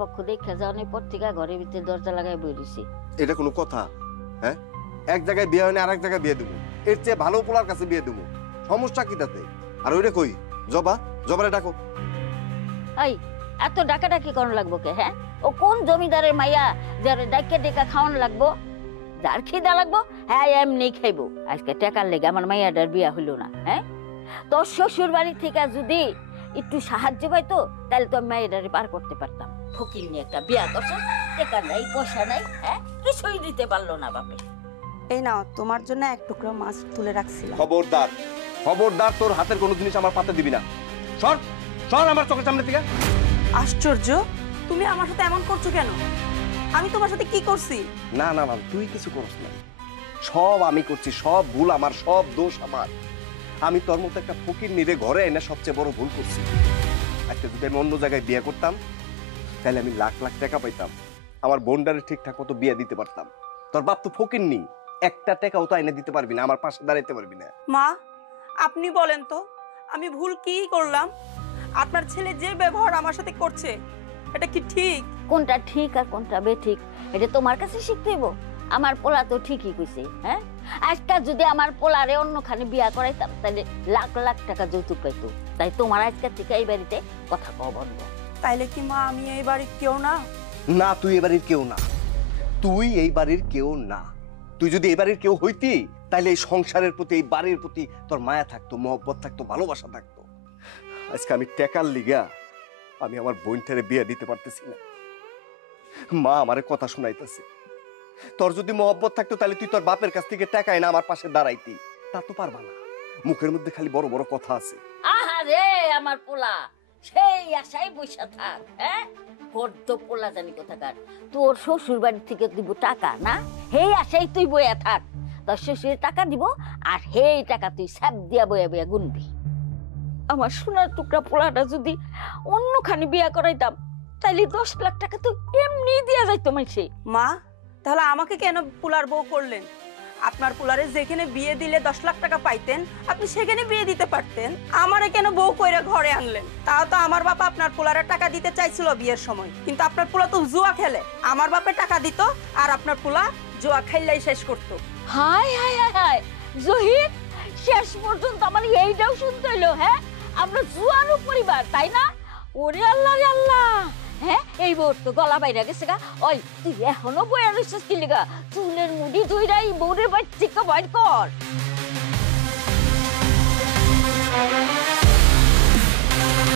পক্ষ দেখে যাওয়ার পর থেকে ঘরের ভিতরে দরজা লাগাই বই রইছি। এটা কোনো কথা? হ্যাঁ, এক জায়গায় বিয়ে হয় না আরেক জায়গায় বিয়ে দেবো, এর চেয়ে ভালো পোলার কাছে বিয়ে দেবো, সমস্যা কি তাতে? আর ওইটা কই জবা, জবারে ডাকো। এই এত ডাকাডাকি করানো লাগবো কে? হ্যাঁ, ও কোন জমিদারের মাইয়া যারে ডাকে ডেকা খাওয়ানো লাগবো? যার খিদা লাগবো হ্যাঁ এমনি খাইবো। আজকে টাকার লেগে আমার মাইয়াটার বিয়া হইলো না। হ্যাঁ, তোর শ্বশুর বাড়ি থেকে যদি একটু সাহায্য পাইতো তাহলে তো আমি মাইয়াটারে পার করতে পারতাম। ফকির নিয়ে একটা বিয়া করছো, টাকা নাই পয়সা নাই, হ্যাঁ কিছুই দিতে পারলো না বাপে। এই নাও তোমার জন্য এক টুকরো মাছ তুলে রাখছিলাম। খবরদার, খবরদার, তোর হাতের কোনো জিনিস আমার পাতে দিবি না। সর সর আমার চোখের সামনে থেকে। আশ্চর্য, তুমি আমার সাথে এমন করছো কেন? আমি তোমার সাথে কি করছি? না না না, তুই কিছু করিস না, সব আমি করছি, সব ভুল আমার, সব দোষ আমার। আমি তোর মতো একটা ফকির নিরে ঘরে এনে সবচেয়ে বড় ভুল করছি। আজকে যদি আমি অন্য জায়গায় বিয়ে করতাম তাহলে আমি লাখ লাখ টাকা পাইতাম, আমার বোনটারে ঠিকঠাক মতো বিয়ে দিতে পারতাম। তোর বাপ তো ফকির নি, একটা টাকাও তো এনে দিতে পারবি না, আমার পাশে দাঁড়াইতে পারবি না। মা, আপনি বলেন তো আমি ভুল কি করলাম? আপনার ছেলে যে ব্যবহার আমার সাথে করছে এটা কি ঠিক? কোনটা ঠিক আর কোনটা বেঠিক এটা তোমার কাছে শিখতে হইব। আমার পোলা তো ঠিকই কইছে। হ্যাঁ, আজকাল যদি আমার পোলারে অন্যখানে বিয়া করাইতাম তাহলে লাখ লাখ টাকা যৌতুক পাইতো। তাই তোমার আজকের থেকে এই বাড়িতে কথা কওয়া বন্ধ। তাইলে কি মা আমি এই বাড়ির কেউ না? না, তুই এই বাড়ির কেউ না, তুই এই বাড়ির কেউ না। তুই যদি এই বাড়ির কেউ হইতি তাহলে এই সংসারের প্রতি, এই বাড়ির প্রতি তোর মায়া থাকতো, মহব্বত থাকতো, ভালোবাসা থাকতো। আজকে আমি টাকার লিগা আমি আমার বোনটারে বিয়ে দিতে পারতেছি না। মা আমারে কথা শুনাইতেছে, তোর যদি মহব্বত থাকতো তাহলে তুই তোর বাপের কাছ থেকে টাকা এনে আমার পাশে দাঁড়াইতি। তা তো পারবা না, মুখের মধ্যে খালি বড় বড় কথা আছে। আহারে আমার পোলা সেই আশাই বসে থাক। হ্যাঁ, বড্ড পোলা জানি কোথাকার। তোর শ্বশুর বাড়ি থেকে দিব টাকা না, সেই আশাই তুই বইয়া থাক। তোর শ্বশুরের টাকা দিব আর সেই টাকা তুই স্যাপ দিয়া বইয়া বইয়া গুনবি। আমার সোনার টুকরা পোলাটা যদি অন্যখানে বিয়া করাইতাম তাইলে 10 লাখ টাকা তো এমনি দিয়া যাইতো মাইসে। মা, তাহলে আমাকে কেন পুলার বউ করলেন? আপনার পুলারে যেখানে বিয়ে দিলে 10 লাখ টাকা পাইতেন আপনি সেখানে বিয়ে দিতে পারতেন। আমারে কেন বউ কইরা ঘরে আনলেন? তাও তো আমার বাবা আপনার পুলারে টাকা দিতে চাইছিল বিয়ের সময়, কিন্তু আপনার পুলা তো জুয়া খেলে। আমার বাপে টাকা দিত আর আপনার পুলা জুয়া খেললেই শেষ করতো। High high high high Zahir, শেষ পর্যন্ত আমার এইটাও শুনতে হইলো। হ্যাঁ, আমরা জুয়ারু পরিবার, তাই না? ওরে আল্লাহ রে আল্লাহ। হ্যাঁ, এই বউর তো গলা বাইরে গেছে গা। ওই তুই এখনো বইয়া রইছিস কি লিগা? চুলের মুড়ি ধুইরা এই বউরের বাইর থেকে বাইর কর।